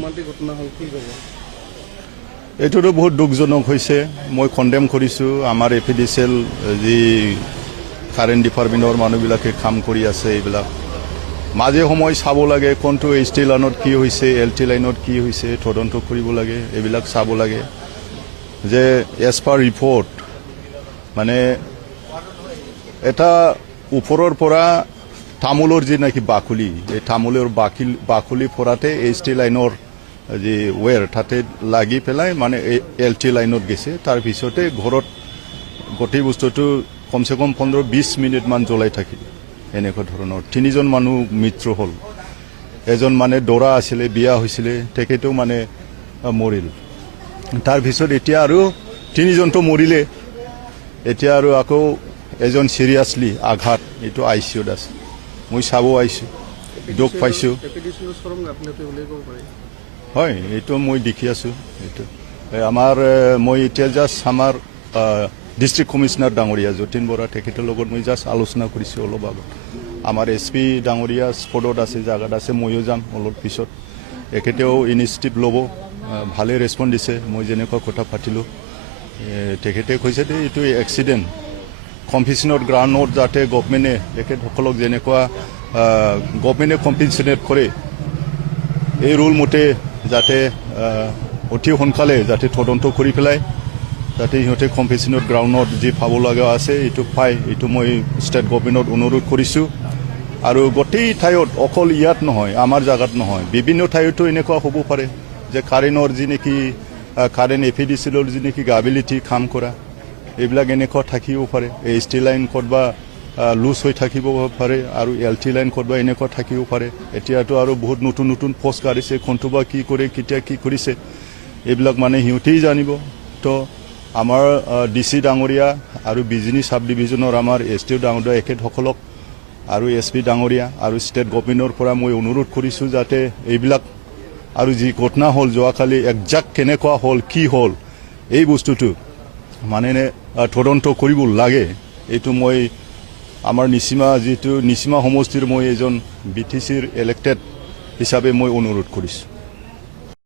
মৰ্মান্তিক ঘটনা হ'ল কি ক'ব? এইটোতো বহুত দুখজনক হৈছে। মই কণ্ডেম কৰিছোঁ। আমাৰ এপিডিচিএল যি কাৰেণ্ট ডিপাৰ্টমেণ্টৰ মানুহবিলাকে কাম কৰি আছে, এইবিলাক মাজে সময় চাব লাগে কোনটো HT লাইনত কি হৈছে, LT লাইনত কি হৈছে, তদন্ত কৰিব লাগে, এইবিলাক চাব লাগে। যে এজ পাৰ ৰিপৰ্ট মানে এটা ওপৰৰ পৰা তামোলৰ যি নেকি বাকলি, এই তামোলৰ বাকলি পৰাতে HT লাইনৰ যি ৱেৰ তাতে লাগি পেলাই মানে LT লাইনত গৈছে। তাৰপিছতে ঘৰত গোটেই বস্তুটো কমচে কম 15-20 মিনিটমান জ্বলাই থাকিল। এনেকুৱা ধৰণৰ 3জন মানুহ মৃত্যু হ'ল। এজন মানে দৰা আছিলে, বিয়া হৈছিলে, তেখেতেও মানে মৰিল। তাৰপিছত এতিয়া আৰু 3জনটো মৰিলে। এতিয়া আৰু আকৌ এজন চিৰিয়াছলি আঘাত, এইটো ICUত আছে। মই চাব আহিছোঁ, দুখ পাইছোঁ। হয়, এইটো মই দেখি আছোঁ। এইটো আমাৰ মই এতিয়া জাষ্ট আমাৰ ডিষ্ট্ৰিক্ট কমিশ্যনাৰ ডাঙৰীয়া যতীন বৰা তেখেতৰ লগত মই জাষ্ট আলোচনা কৰিছোঁ অলপ আগত। আমাৰ SP ডাঙৰীয়া স্পটত আছে, জাগাত আছে, ময়ো যাম অলপ পিছত। এখেতেও ইনিচিয়েটিভ ল'ব, ভালে ৰেছপন্স দিছে। মই যেনেকুৱা কথা পাতিলোঁ তেখেতে কৈছে যে এইটো এক্সিডেণ্ট কম্পিটিশ্যনৰ গ্ৰাউণ্ডত যাতে গভমেণ্টে তেখেতসকলক যেনেকুৱা গভমেণ্টে কম্পেনচেট কৰে এই ৰুল মতে যাতে অতি সোনকালে যাতে তদন্ত কৰি পেলাই যাতে সিহঁতে কম্পিটিশ্যনৰ গ্ৰাউণ্ডত যি পাব লগা আছে এইটো পায়, এইটো মই ষ্টেট গভমেণ্টত অনুৰোধ কৰিছোঁ। আৰু গোটেই ঠাইত অকল ইয়াত নহয়, আমাৰ জাগাত নহয়, বিভিন্ন ঠাইতো এনেকুৱা হ'ব পাৰে যে কাৰেণ্টৰ যি নেকি কাৰেণ্ট এপিডিচিএলৰ যি নেকি গাবিলিটি কাম কৰা এইবিলাক এনেকুৱা থাকিব পাৰে। HT লাইন ক'তবা লুজ হৈ থাকিব পাৰে আৰু LT লাইন ক'তবা এনেকুৱা থাকিব পাৰে। এতিয়াতো আৰু বহুত নতুন নতুন পোষ্ট কাঢ়িছে, কোনটোবা কি কৰে, কেতিয়া কি কৰিছে এইবিলাক মানে সিহঁতেই জানিব। তো আমাৰ DC ডাঙৰীয়া আৰু বিজনী চাব ডিভিজনৰ আমাৰ STO ডাঙৰীয়া এখেতসকলক আৰু SP ডাঙৰীয়া আৰু ষ্টেট গভমেণ্টৰ পৰা মই অনুৰোধ কৰিছোঁ যাতে এইবিলাক আৰু যি ঘটনা হ'ল যোৱাকালি একজাক্ট কেনেকুৱা হ'ল, কি হ'ল, এই বস্তুটো মানে তদন্ত কৰিব লাগে। এইটো মই আমাৰ নিচিমা সমষ্টিৰ মই এজন BTCৰ ইলেক্টেড হিচাপে মই অনুৰোধ কৰিছোঁ।